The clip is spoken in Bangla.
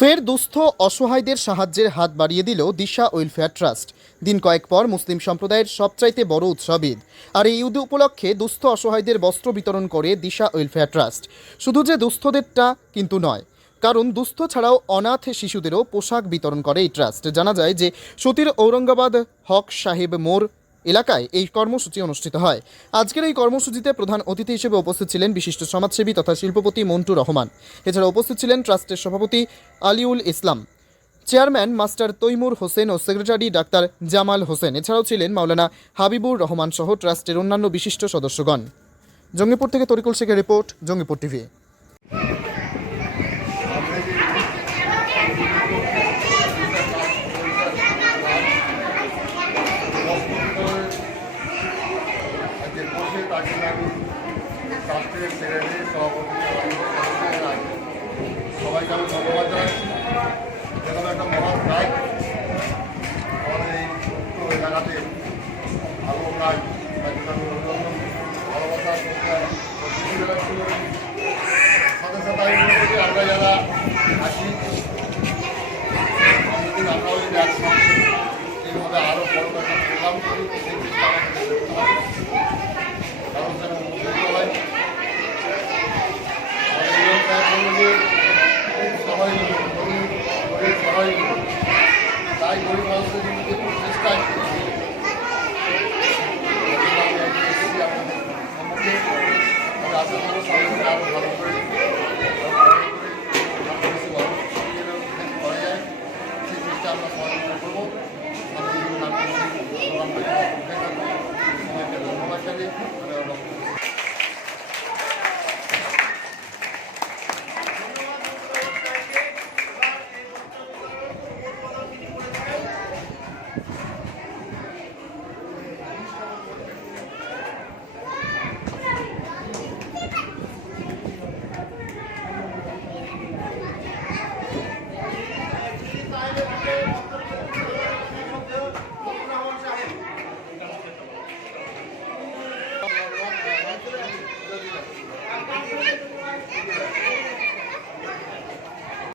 ফের দুস্থ অসহায়দের সাহায্যের হাত বাড়িয়ে দিল দিশা ওয়েলফেয়ার ট্রাস্ট। দিন কয়েক পর মুসলিম সম্প্রদায়ের সবচাইতে বড় উৎসব ঈদ। আর এই ঈদ উপলক্ষে দুস্থ অসহায়দের বস্ত্র বিতরণ করে দিশা ওয়েলফেয়ার ট্রাস্ট। শুধু যে দুস্থদেরটা কিন্তু নয়, কারণ দুস্থ ছাড়াও অনাথ শিশুদেরও পোশাক বিতরণ করে এই ট্রাস্ট। জানা যায় যে সতীর ঔরঙ্গাবাদ হক সাহেব মোড় এলাকায় এই কর্মসূচি অনুষ্ঠিত হয়। আজকের এই কর্মসূচিতে প্রধান অতিথি হিসেবে উপস্থিত ছিলেন বিশিষ্ট সমাজসেবী তথা শিল্পপতি মন্টু রহমান। এছাড়া উপস্থিত ছিলেন ট্রাস্টের সভাপতি আলিউল ইসলাম। চেয়ারম্যান মাস্টার তৈমুর হোসেন ও সেক্রেটারি ডাক্তার জামাল হোসেন। এছাড়াও ছিলেন মাওলানা হাবিবুর রহমান সহ ট্রাস্টের অন্যান্য বিশিষ্ট সদস্যগণ। জঙ্গিপুর থেকে তরিকুল শেখের রিপোর্ট, জঙ্গিপুর টিভি। ট্রাস্টের সেক্রেটারি সভাপতি সবাইকে আমি ধন্যবাদ জানাচ্ছি। এরকম একটা মহান দায়িত্ব আমাদের এই উত্তর এলাকাতে ভালো কাজ সাথে সাথে আমরা যারা আসি আমরাও যদি একসঙ্গে এইভাবে আরও বড় কথা প্রোগ্রাম করি সেই চেষ্টা আমাদের তারাই গরিব মানুষের জন্য যে চেষ্টায় আশা করব সবাই আরও ভালো করে আমরা সবাই করব। আমাদের ধন্যবাদ জানিয়ে